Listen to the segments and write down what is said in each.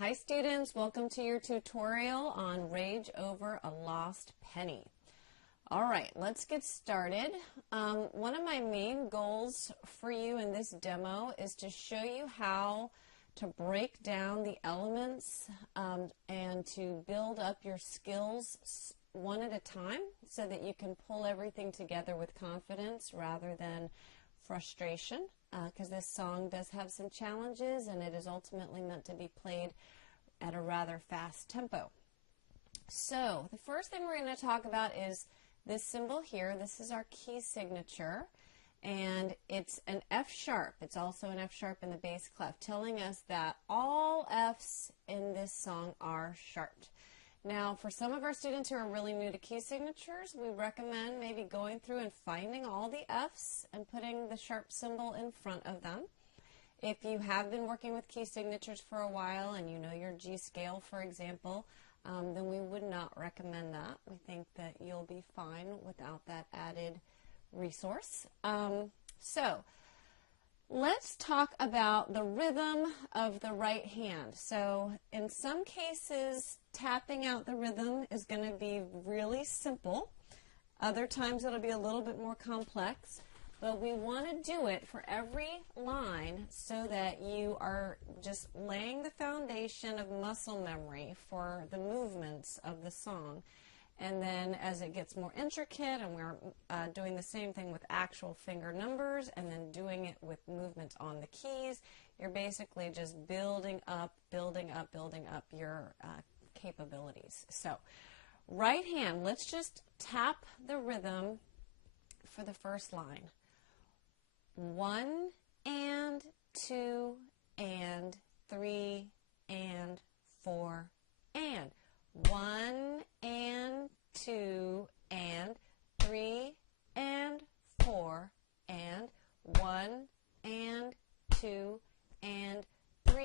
Hi students, welcome to your tutorial on Rage Over a Lost Penny. Alright, let's get started. One of my main goals for you in this demo is to show you how to break down the elements and to build up your skills one at a time so that you can pull everything together with confidence rather than frustration, because this song does have some challenges and it is ultimately meant to be played at a rather fast tempo. So the first thing we're going to talk about is this symbol here. This is our key signature, and it's an F sharp. It's also an F sharp in the bass clef, telling us that all Fs in this song are sharped. Now, for some of our students who are really new to key signatures, we recommend maybe going through and finding all the Fs and putting the sharp symbol in front of them. If you have been working with key signatures for a while and you know your G scale, for example, then we would not recommend that. We think that you'll be fine without that added resource. So let's talk about the rhythm of the right hand. So in some cases, tapping out the rhythm is going to be really simple. Other times it'll be a little bit more complex, but we want to do it for every line so that you are just laying the foundation of muscle memory for the movements of the song. And then as it gets more intricate, and we're doing the same thing with actual finger numbers and then doing it with movements on the keys, you're basically just building up your capabilities. So right hand, let's just tap the rhythm for the first line. 1 and 2 and 3 and 4 and 1 and 2 and 3 and 4 and 1 and 2 and 3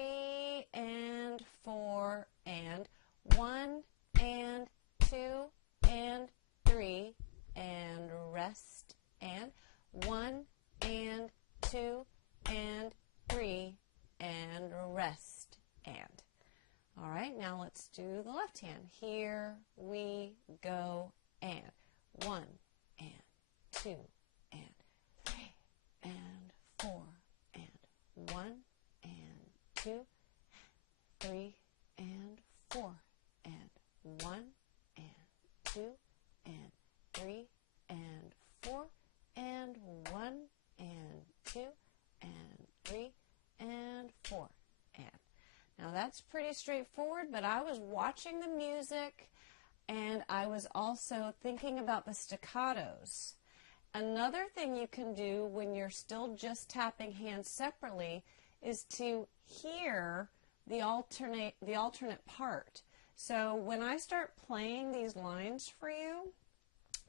and 4 and 1 and 2 and 3 and rest and 1 and 2 and 3 and rest and. All right, now let's do the left hand. Here we go, and 1 and 2 and 3 and 4 and 1 and 2 3 and 4 and 1 and 2 and 3 and 4 and 1 and 2 and 3 and 4 and. Now that's pretty straightforward, but I was watching the music and I was also thinking about the staccatos. Another thing you can do when you're still just tapping hands separately is to hear the alternate part. So when I start playing these lines for you,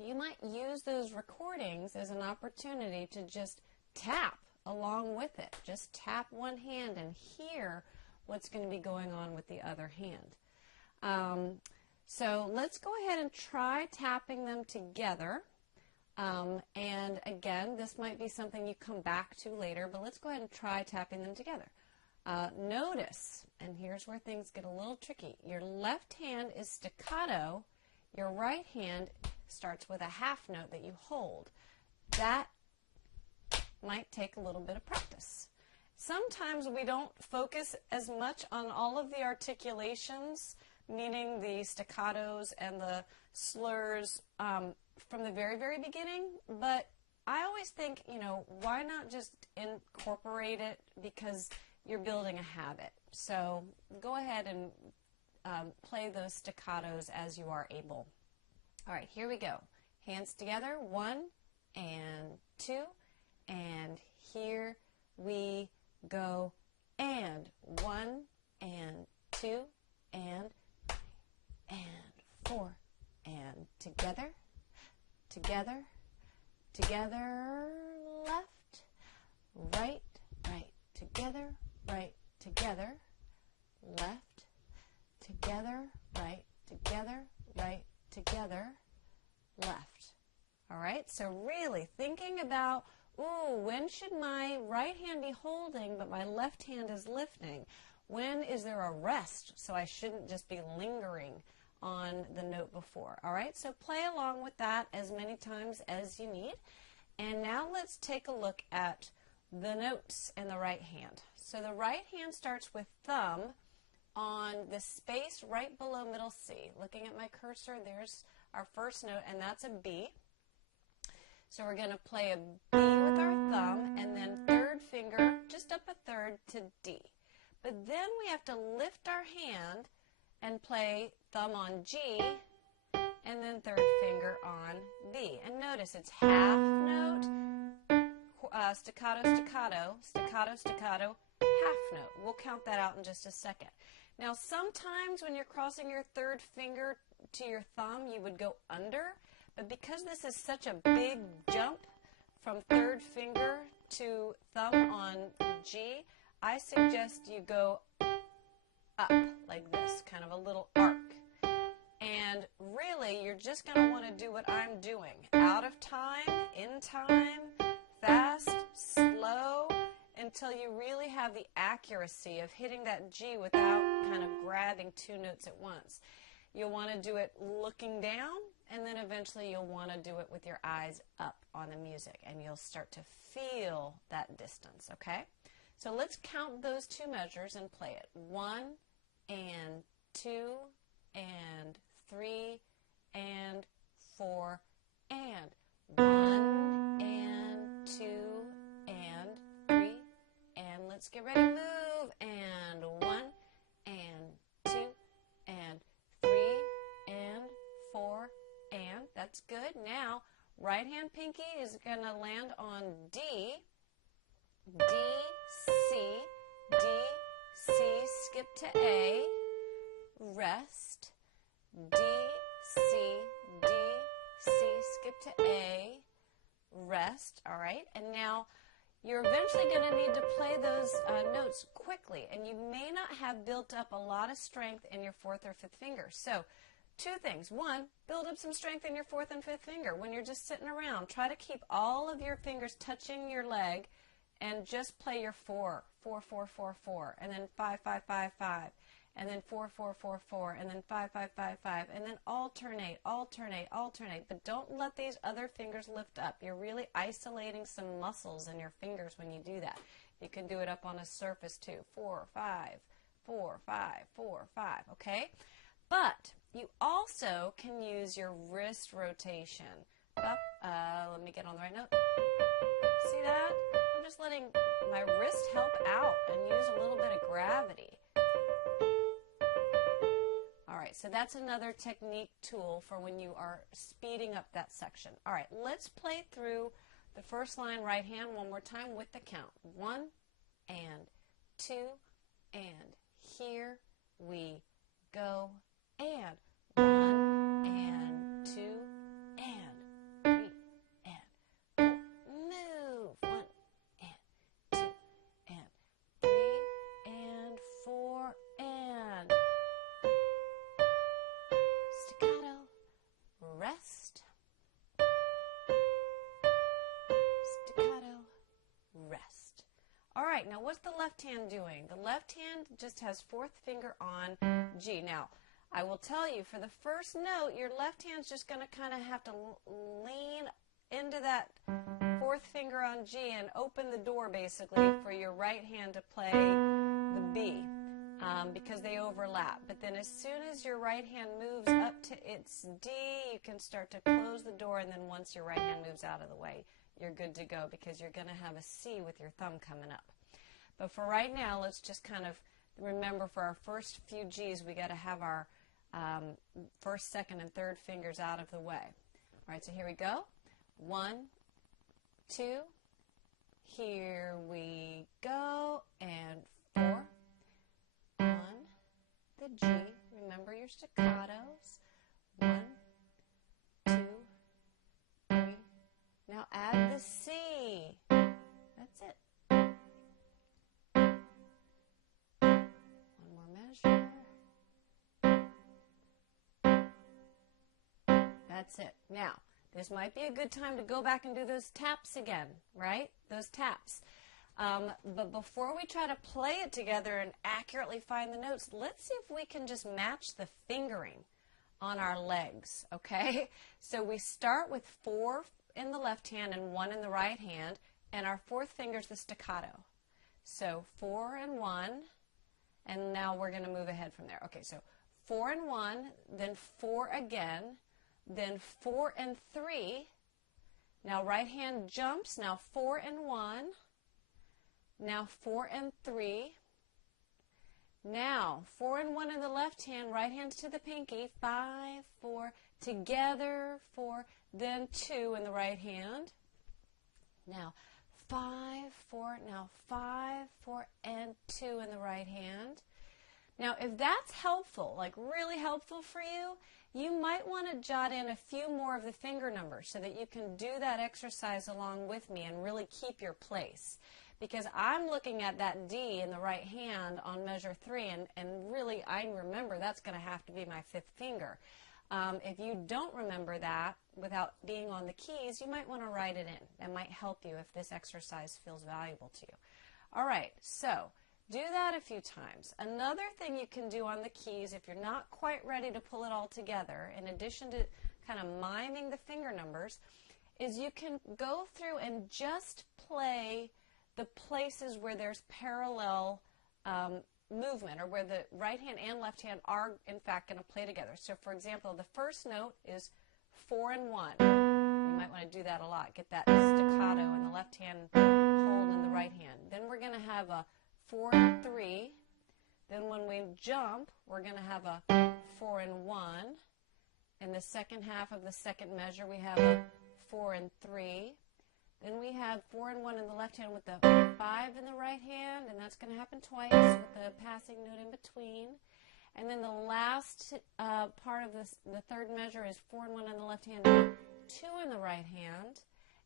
you might use those recordings as an opportunity to just tap along with it. Just tap one hand and hear what's going to be going on with the other hand. So let's go ahead and try tapping them together. And again, this might be something you come back to later, but let's go ahead and try tapping them together. Notice, and here's where things get a little tricky, your left hand is staccato, your right hand starts with a half note that you hold. That might take a little bit of practice. Sometimes we don't focus as much on all of the articulations, meaning the staccatos and the slurs from the very, very beginning, but I always think, you know, why not just incorporate it because you're building a habit. So go ahead and play those staccatos as you are able. All right, here we go. Hands together, 1 and 2, and here we go, and 1 and 2 and 3 and 4 and together, together, together, left, right, right, together, right, together, left, together, right, together, right, together, left. All right, so really thinking about, ooh, when should my right hand be holding but my left hand is lifting? When is there a rest? So I shouldn't just be lingering on the note before. All right, so play along with that as many times as you need. And now let's take a look at the notes in the right hand. So the right hand starts with thumb on the space right below middle C. Looking at my cursor, there's our first note, and that's a B. So we're going to play a B with our thumb, and then third finger just up a third to D. But then we have to lift our hand and play thumb on G, and then third finger on B. And notice it's half note, staccato, staccato, staccato, staccato, half note. We'll count that out in just a second. Now sometimes when you're crossing your third finger to your thumb, you would go under, but because this is such a big jump from third finger to thumb on G, I suggest you go up like this, kind of a little arc. And really, you're just going to want to do what I'm doing. Out of time, in time, fast, slow, until you really have the accuracy of hitting that G without kind of grabbing two notes at once. You'll want to do it looking down, and then eventually you'll want to do it with your eyes up on the music, and you'll start to feel that distance, okay? So let's count those two measures and play it. 1 and 2 and 3 and 4 and 1 and 2 and 3 and let's get ready to move, and 1 and 2 and 3 and 4 and that's good. Now right hand pinky is going to land on D, D, C, D, C, skip to A, rest, D, C, D, C, skip to A, rest, all right? And now you're eventually going to need to play those notes quickly, and you may not have built up a lot of strength in your fourth or fifth finger. So two things. One, build up some strength in your fourth and fifth finger. When you're just sitting around, try to keep all of your fingers touching your leg and just play your 4, 4, 4, 4, 4, and then 5, 5, 5, 5, and then 4, 4, 4, 4, and then 5, 5, 5, 5, and then alternate, alternate, alternate. But don't let these other fingers lift up. You're really isolating some muscles in your fingers when you do that. You can do it up on a surface too. 4, 5, 4, 5, 4, 5, okay? But you also can use your wrist rotation. Up, let me get on the right note. See that? I'm just letting my wrist help out and use a little bit of gravity. All right, so that's another technique tool for when you are speeding up that section. All right, let's play through the first line right hand one more time with the count. 1 and 2 and here we go. And 1 and 2 and 3 and 4. Move. 1 and 2 and 3 and 4 and staccato, rest, staccato, rest. All right, now what's the left hand doing? The left hand just has fourth finger on G. Now, I will tell you, for the first note, your left hand's just going to kind of have to lean into that fourth finger on G and open the door, basically, for your right hand to play the B, because they overlap. But then as soon as your right hand moves up to its D, you can start to close the door, and then once your right hand moves out of the way, you're good to go, because you're going to have a C with your thumb coming up. But for right now, let's just kind of remember, for our first few G's, we got to have our first, second, and third fingers out of the way. All right, so here we go. 1, 2, here we go, and 4, 1, the G, remember your staccatos, 1, 2, 3, now add the C, that's it. One more measure. That's it. Now, this might be a good time to go back and do those taps again, right? Those taps. But before we try to play it together and accurately find the notes, let's see if we can just match the fingering on our legs, okay? So we start with 4 in the left hand and 1 in the right hand, and our 4th finger is the staccato. So 4 and 1, and now we're going to move ahead from there. Okay, so 4 and 1, then 4 again, then 4 and 3. Now right hand jumps, now 4 and 1, now 4 and 3. Now 4 and 1 in the left hand, right hand to the pinky, 5, 4, together, 4, then 2 in the right hand. Now 5, 4, now 5, 4, and 2 in the right hand. Now if that's helpful, like really helpful for you, you might want to jot in a few more of the finger numbers so that you can do that exercise along with me and really keep your place. Because I'm looking at that D in the right hand on measure 3, and really I remember that's going to have to be my 5th finger. If you don't remember that without being on the keys, you might want to write it in. That might help you if this exercise feels valuable to you. All right, so do that a few times. Another thing you can do on the keys, if you're not quite ready to pull it all together, in addition to kind of miming the finger numbers, is you can go through and just play the places where there's parallel movement, or where the right hand and left hand are in fact going to play together. So for example, the first note is 4 and 1. You might want to do that a lot. Get that staccato in the left hand, hold in the right hand. Then we're going to have a 4 and 3. Then when we jump, we're going to have a 4 and 1. In the second half of the second measure, we have a 4 and 3. Then we have 4 and 1 in the left hand with the 5 in the right hand, and that's going to happen twice with the passing note in between. And then the last part of the third measure is 4 and 1 in the left hand, and 2 in the right hand,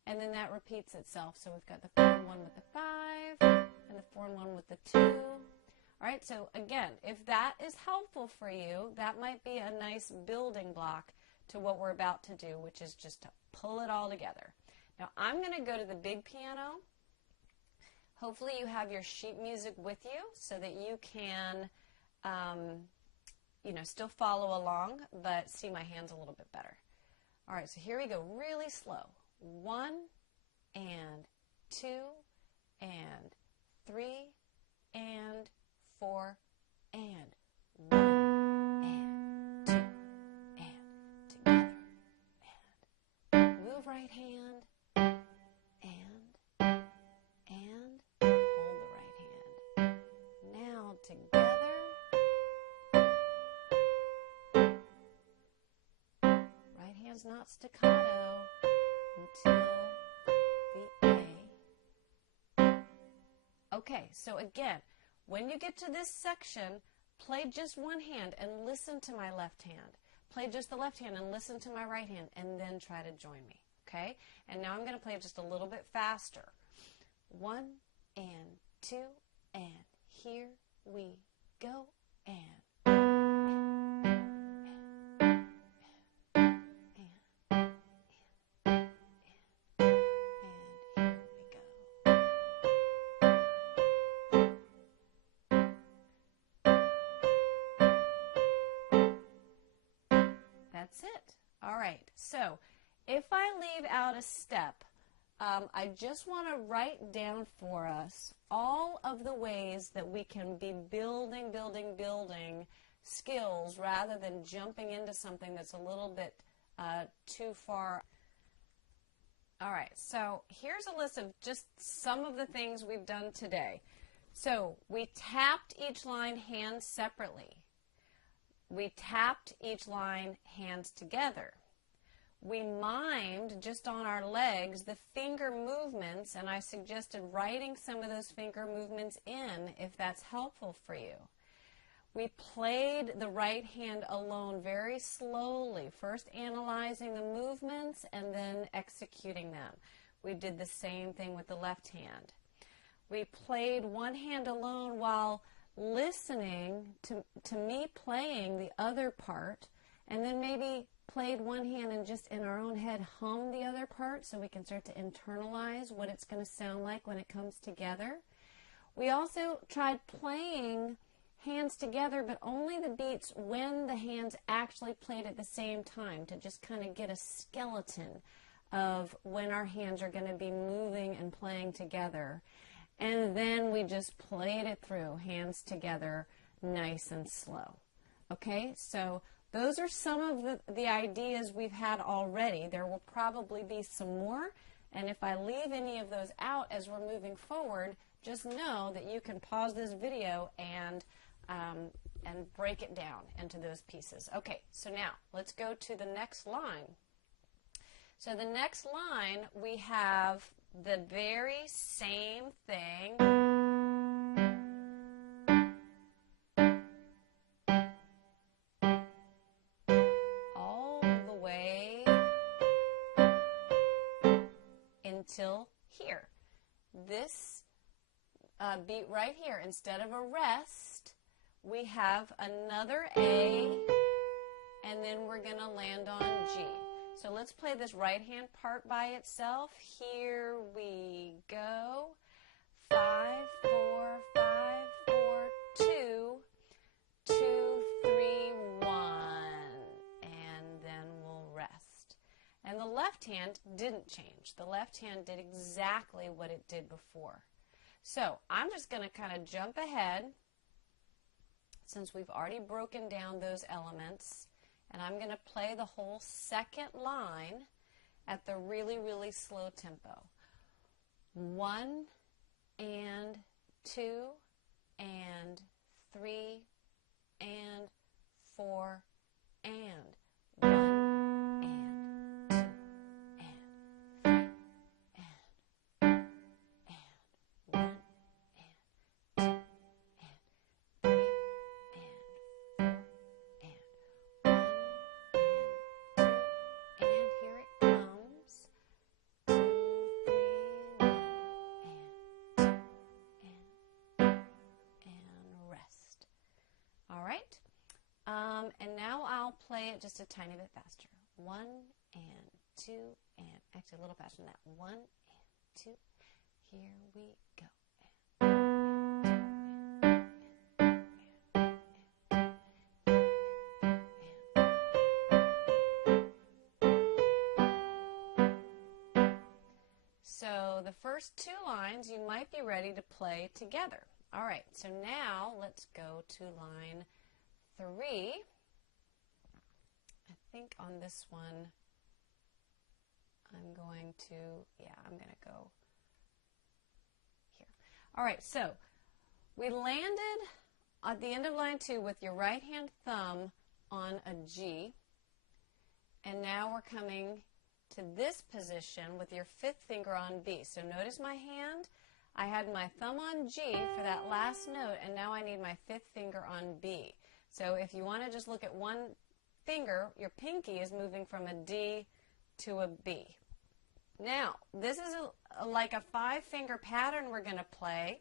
and then that repeats itself. So we've got the 4 and 1 with the 5, and the 4 and 1 with the 2. All right, so again, if that is helpful for you, that might be a nice building block to what we're about to do, which is just to pull it all together. Now, I'm going to go to the big piano. Hopefully you have your sheet music with you so that you can, still follow along, but see my hands a little bit better. All right, so here we go, really slow. 1 and 2 and 3 and 4 and 1 and 2 and together and move right hand. Together, right hand's not staccato until the A. Okay, so again, when you get to this section, play just one hand and listen to my left hand. Play just the left hand and listen to my right hand, and then try to join me, okay? And now I'm going to play just a little bit faster. 1 and 2 and here we go, and here we go. That's it. All right, so if I leave out a step, I just want to write down for us all of the ways that we can be building skills rather than jumping into something that's a little bit too far. All right, so here's a list of just some of the things we've done today. So we tapped each line hands separately. We tapped each line hands together. We mimed just on our legs the finger movements, and I suggested writing some of those finger movements in if that's helpful for you. We played the right hand alone very slowly, first analyzing the movements and then executing them. We did the same thing with the left hand. We played one hand alone while listening to me playing the other part, and then maybe played one hand and just in our own head hummed the other part so we can start to internalize what it's going to sound like when it comes together. We also tried playing hands together, but only the beats when the hands actually played at the same time, to just kind of get a skeleton of when our hands are going to be moving and playing together. And then we just played it through, hands together, nice and slow. Okay, so those are some of the ideas we've had already. There will probably be some more, and if I leave any of those out as we're moving forward, just know that you can pause this video and break it down into those pieces. Okay, so now let's go to the next line. So the next line, we have the very same thing. All the way until here. This beat right here, instead of a rest, we have another A, and then we're going to land on G. So let's play this right hand part by itself. Here we go. 5, 4, 5, 4, 2, 2, 3, 1. And then we'll rest. And the left hand didn't change. The left hand did exactly what it did before. So I'm just going to kind of jump ahead since we've already broken down those elements. And I'm going to play the whole second line at the really, really slow tempo. 1 and 2 and 3 and 4 and 1 and 2 and 3 and 1 and 2 and 3 and 4 and 1. And now I'll play it just a tiny bit faster. 1 and 2 and actually a little faster than that. 1 and 2. Here we go. So the first two lines you might be ready to play together. All right, so now let's go to line 3. I think on this one I'm going to go here. All right, so we landed at the end of line 2 with your right hand thumb on a G, and now we're coming to this position with your 5th finger on B. So notice my hand. I had my thumb on G for that last note, and now I need my 5th finger on B. So if you want to just look at one finger, your pinky is moving from a D to a B. Now, this is like a 5-finger pattern we're going to play,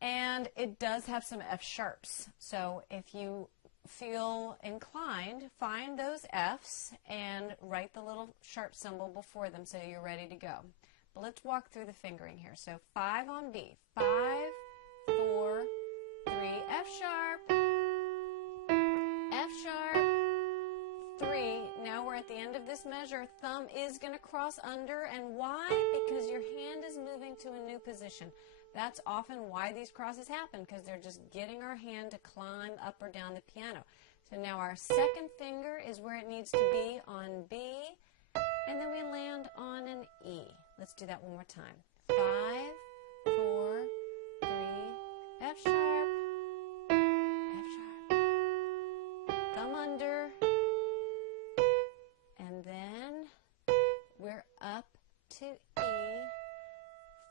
and it does have some F sharps. So if you feel inclined, find those Fs and write the little sharp symbol before them so you're ready to go. But let's walk through the fingering here. So 5 on B. 5, 4, 3, F sharp, F sharp, 3. Now we're at the end of this measure. Thumb is going to cross under, and why? Because your hand is moving to a new position. That's often why these crosses happen, because they're just getting our hand to climb up or down the piano. So now our 2nd finger is where it needs to be on B, and then we land on an E. Let's do that one more time. 5, 4, 3, F sharp, F sharp, thumb under, and then we're up to E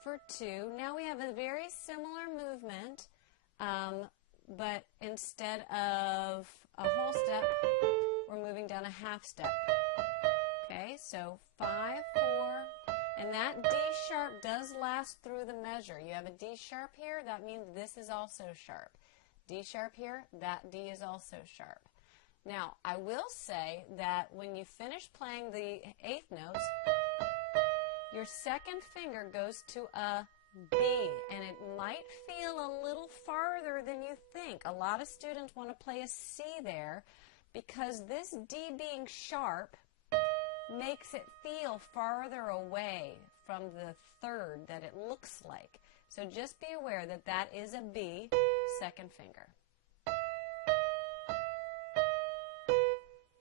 for 2. Now we have a very similar movement, but instead of a whole step, we're moving down a half step. Okay, so 5, 4, and that D sharp does last through the measure. You have a D sharp here, that means this is also sharp. D sharp here, that D is also sharp. Now, I will say that when you finish playing the eighth notes, your second finger goes to a B, and it might feel a little farther than you think. A lot of students want to play a C there because this D being sharp makes it feel farther away from the third that it looks like. So just be aware that that is a B, second finger.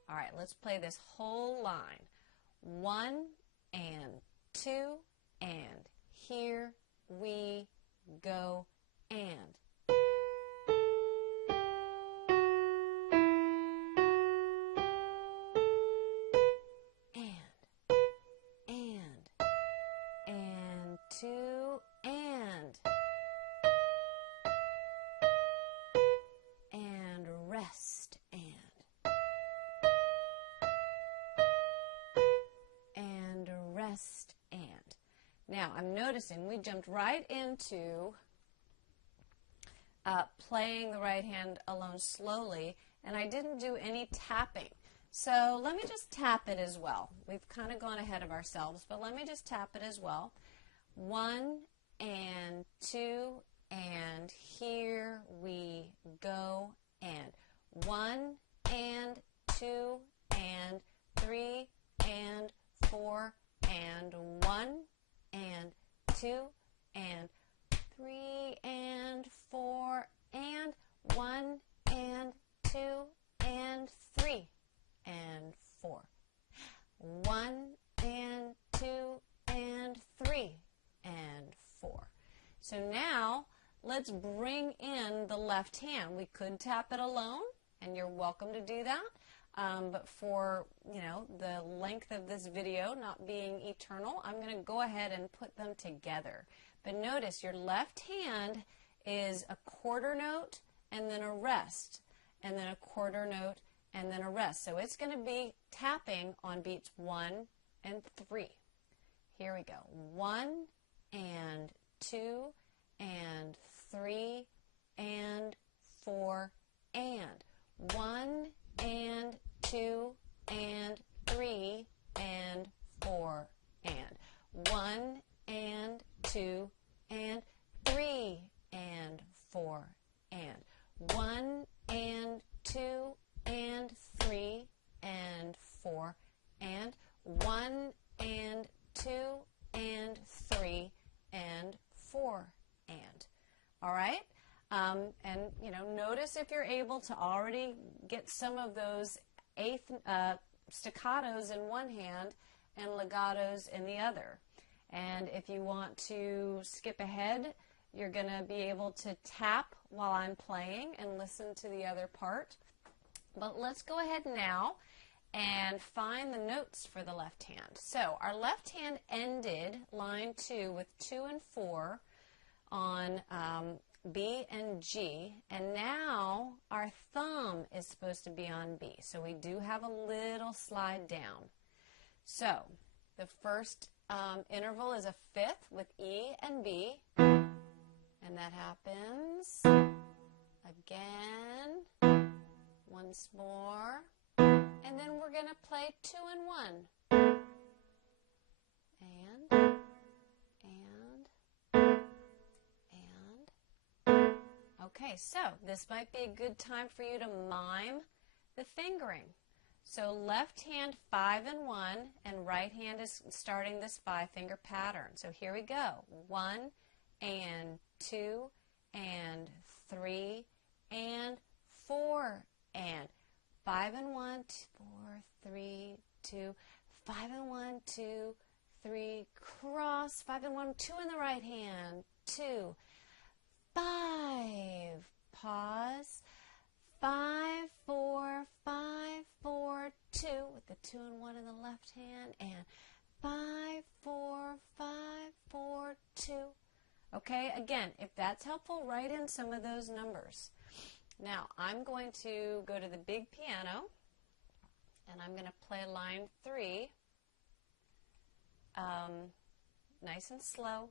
All right, let's play this whole line. 1 and 2 and here we go and. And 2 and rest and rest and. Now I'm noticing we jumped right into playing the right hand alone slowly, and I didn't do any tapping. So let me just tap it as well. We've kind of gone ahead of ourselves, but let me just tap it as well. 1 and 2 and here we go and. 1 and 2 and 3 and 4 and 1 and 2 and 3 and 4 and 1 and 2 and 3 and 4. 1 and 2 and 3 and 4. So now let's bring in the left hand. We could tap it alone, and you're welcome to do that. But for, the length of this video not being eternal, I'm going to go ahead and put them together. But notice your left hand is a quarter note and then a rest, and then a quarter note and then a rest. So it's going to be tapping on beats 1 and 3. Here we go. 1 and 2 and 3 and 4 and 1 and 2 and 3 and 4 and 1 and 2 and 3 and 4 and 1 and 2 and 3 and 4 and 1 and 2 and 3 and 4 and. All right? And notice if you're able to already get some of those eighth staccatos in one hand and legatos in the other. And if you want to skip ahead, you're going to be able to tap while I'm playing and listen to the other part. But let's go ahead now and find the notes for the left hand. So our left hand ended line 2 with 2 and 4 on B and G, and now our thumb is supposed to be on B. So we do have a little slide down. So the first interval is a fifth with E and B, and that happens again, once more, and then we're going to play 2 and 1. Okay, so this might be a good time for you to mime the fingering. So left hand 5 and 1, and right hand is starting this 5-finger pattern. So here we go. 1 and 2 and 3 and 4 and 5 and 1, 4, 3, 2, 5 and 1, 2, 3, cross, 5 and 1, 2 in the right hand, 2, 5, pause, 5, 4, 5, 4, 2, with the 2 and 1 in the left hand, and 5, 4, 5, 4, 2. Okay, again, if that's helpful, write in some of those numbers. Now, I'm going to go to the big piano, and I'm going to play line 3, nice and slow.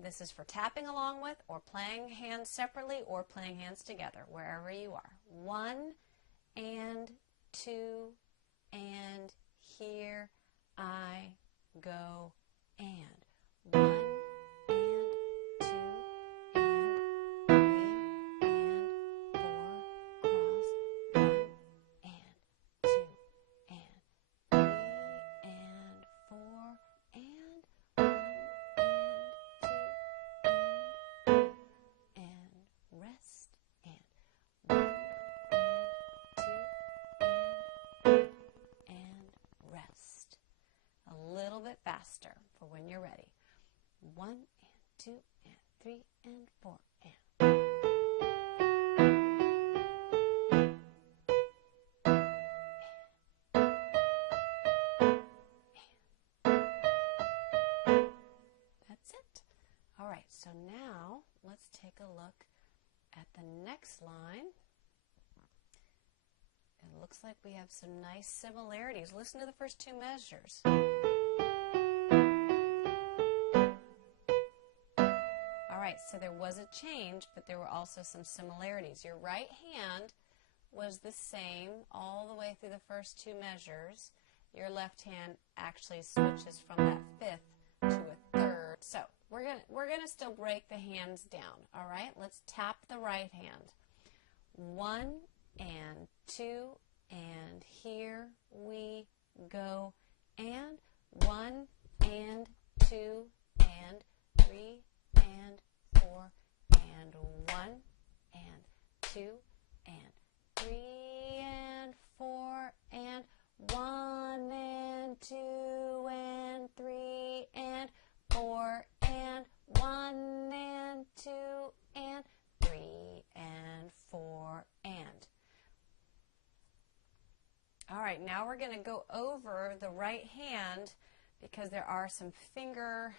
This is for tapping along with, or playing hands separately, or playing hands together, wherever you are. 1 and 2, and here I go, and 1, and 2, and 3, and 4, cross, 1, and 2, and 3, and 4, and 1, and 2, and rest, and 1, and rest. A little bit faster for when you're ready. 1, and 2, and 3, and 4, and. That's it. All right, so now let's take a look at the next line. It looks like we have some nice similarities. Listen to the first 2 measures. All right, so there was a change, but there were also some similarities. Your right hand was the same all the way through the first 2 measures. Your left hand actually switches from that 5th to a 3rd. So we're gonna still break the hands down. All right, let's tap the right hand. 1 and 2, and here we go, and 1 and 2 and 3 and 4 and 1 and 2 and 3 and 4 and 1 and 2 and 3 and 4 and 1 and 2 and 3 and 4 and. All right, now we're going to go over the right hand because there are some finger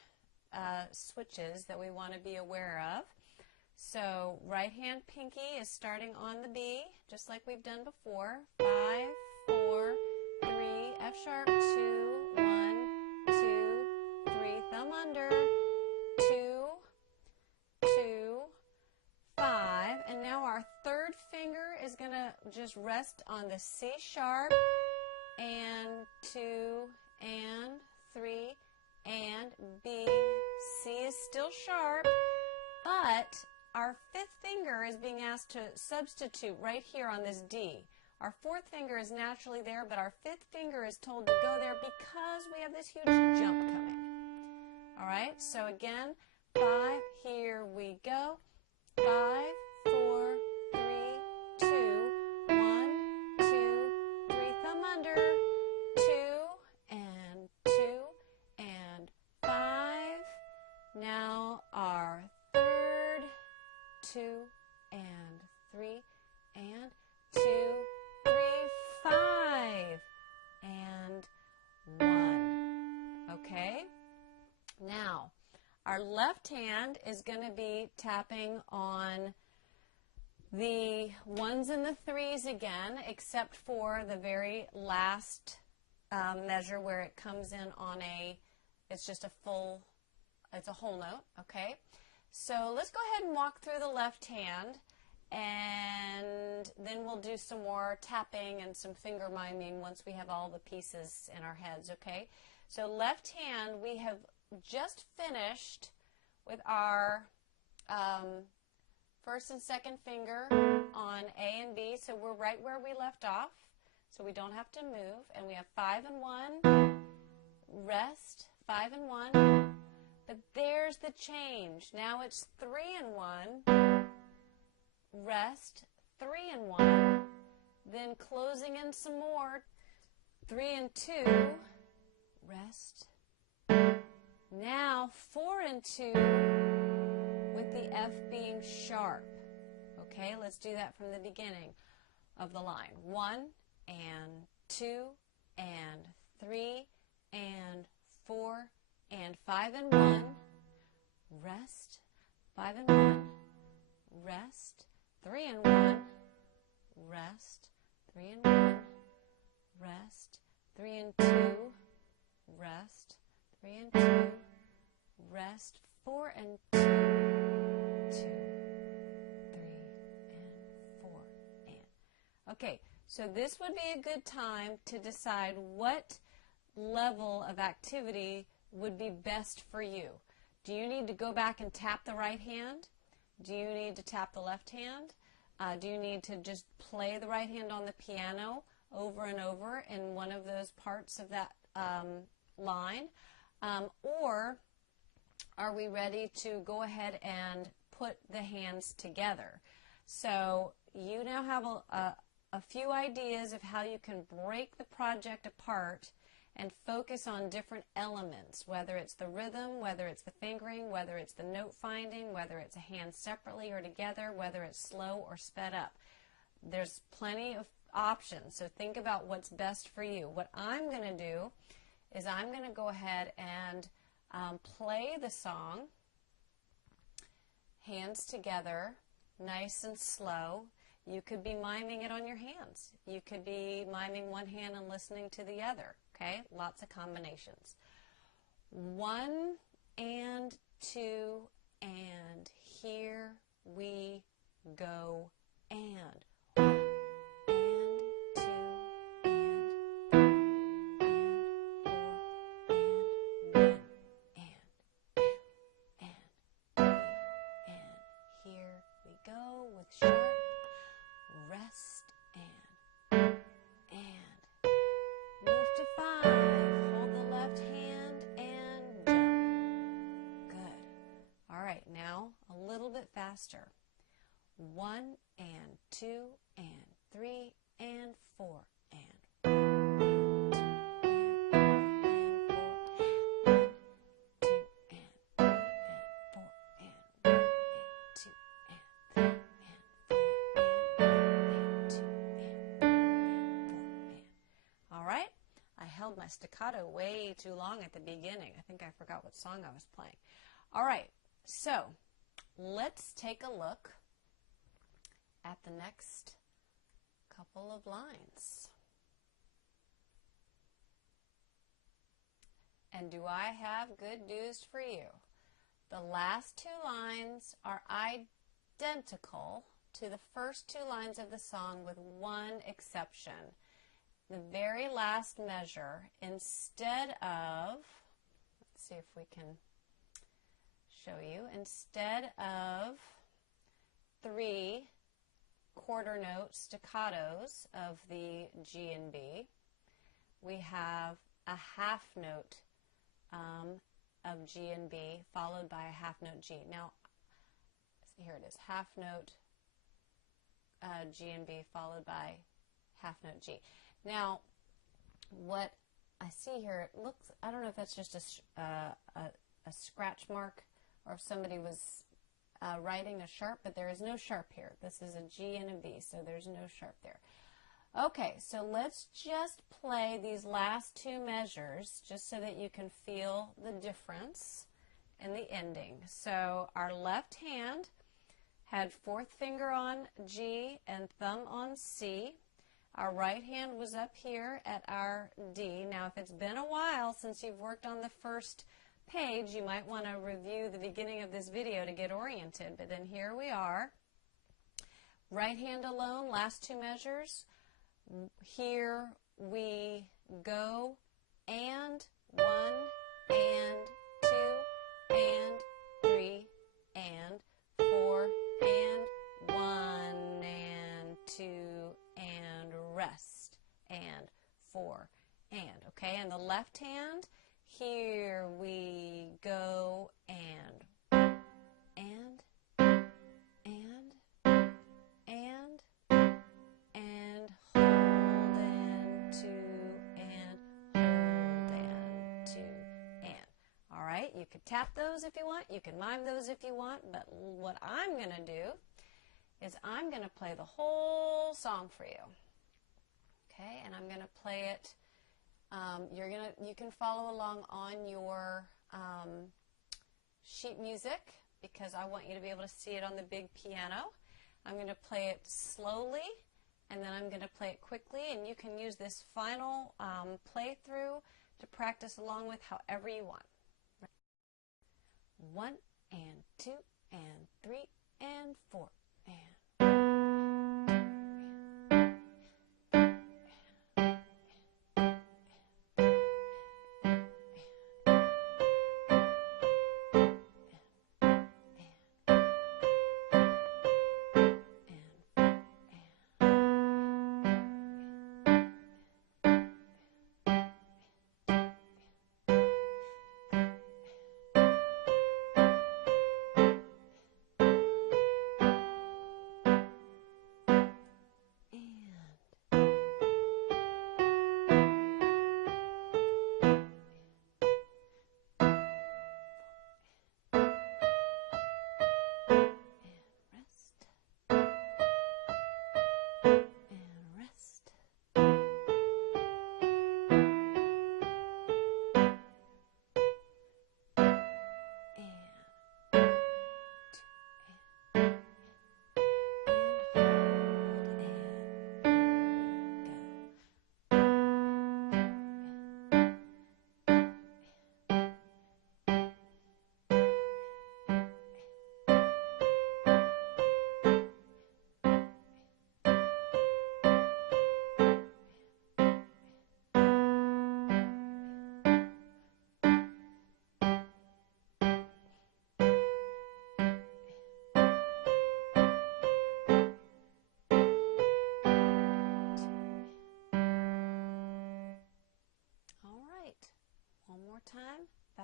switches that we want to be aware of. So right hand pinky is starting on the B, just like we've done before. 5, 4, 3, F sharp, 2, 1, 2, 3, thumb under, 2, 2, 5, and now our third finger is going to just rest on the C sharp, and 2, and 3, and B. C is still sharp, but our 5th finger is being asked to substitute right here on this D. Our 4th finger is naturally there, but our 5th finger is told to go there because we have this huge jump coming. All right, so again, 5, here we go. 5, 4, 3, 2, 1, 2, 3, thumb under, 2, and 2, and 5. Now our third, 2, and 3, and 2, 3, 5, and 1. Okay? Now, our left hand is going to be tapping on the 1s and the 3s again, except for the very last measure where it comes in on it's just it's a whole note, okay? So let's go ahead and walk through the left hand, and then we'll do some more tapping and some finger miming once we have all the pieces in our heads, okay? So left hand, we have just finished with our first and second finger on A and B, so we're right where we left off, so we don't have to move, and we have 5 and 1, rest, 5 and 1, but there's the change. Now it's 3 and 1, rest, 3 and 1, then closing in some more, 3 and 2, rest. Now 4 and 2 with the F being sharp. Okay, let's do that from the beginning of the line. 1 and 2 and 3 and 4 and 5 and 1, rest, 5 and 1, rest, 3 and 1, rest, 3 and 1, rest, 3 and 2, rest, 3 and 2, rest, 4 and 2, 2, 3 and 4 and. Okay, So this would be a good time to decide what level of activity would be best for you. Do you need to go back and tap the right hand? Do you need to tap the left hand? Do you need to just play the right hand on the piano over and over in one of those parts of that line? Or are we ready to go ahead and put the hands together? So you now have a few ideas of how you can break the project apart and focus on different elements, whether it's the rhythm, whether it's the fingering, whether it's the note finding, whether it's a hand separately or together, whether it's slow or sped up. There's plenty of options, so think about what's best for you. What I'm going to do is I'm going to go ahead and play the song, hands together, nice and slow. You could be miming it on your hands. You could be miming one hand and listening to the other. Okay, lots of combinations. 1 and 2 and here we go and 1 and 2 and 3 and 4 and 1 and 2 and 3 and here we go with sharp rest and move to 5. Hold the left hand and jump. Good. All right, now a little bit faster. 1 and 2 and 3 and 4 and 1 and 2 and 3 and 4 and 1, 2 and 3 and 4 and 1 and 2 and 3 and 4 and 1 and 2 and 4 and. All right. I held my staccato way too long at the beginning. I think I forgot what song I was playing. All right, so let's take a look at the next couple of lines. And do I have good news for you? The last 2 lines are identical to the first 2 lines of the song with one exception. The very last measure, instead of, let's see if we can show you, instead of 3 quarter note staccatos of the G and B, we have a half note of G and B followed by a half note G. Now, here it is, half note G and B followed by half note G. Now, what I see here, it looks, I don't know if that's just a scratch mark or if somebody was writing a sharp, but there is no sharp here. This is a G and a B, so there's no sharp there. Okay, so let's just play these last 2 measures just so that you can feel the difference in the ending. So our left hand had 4th finger on G and thumb on C. Our right hand was up here at our D. Now, if it's been a while since you've worked on the first page, you might want to review the beginning of this video to get oriented. But then here we are. Right hand alone, last 2 measures. Here we go, and 1 and 2 and 3 and 4 and 1 and 2 and rest and 4 and, okay, and the left hand, here we go and hold and 2 and hold and 2 and. All right, you could tap those if you want, you can mime those if you want, but what I'm going to do is I'm going to play the whole song for you. Okay, and I'm going to play it. You can follow along on your sheet music because I want you to be able to see it on the big piano. I'm going to play it slowly and then I'm going to play it quickly, and you can use this final playthrough to practice along with however you want. 1 and 2 and 3 and 4 and.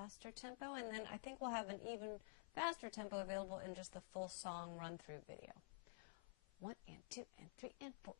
faster tempo, and then I think we'll have an even faster tempo available in just the full song run-through video. 1 and 2 and 3 and 4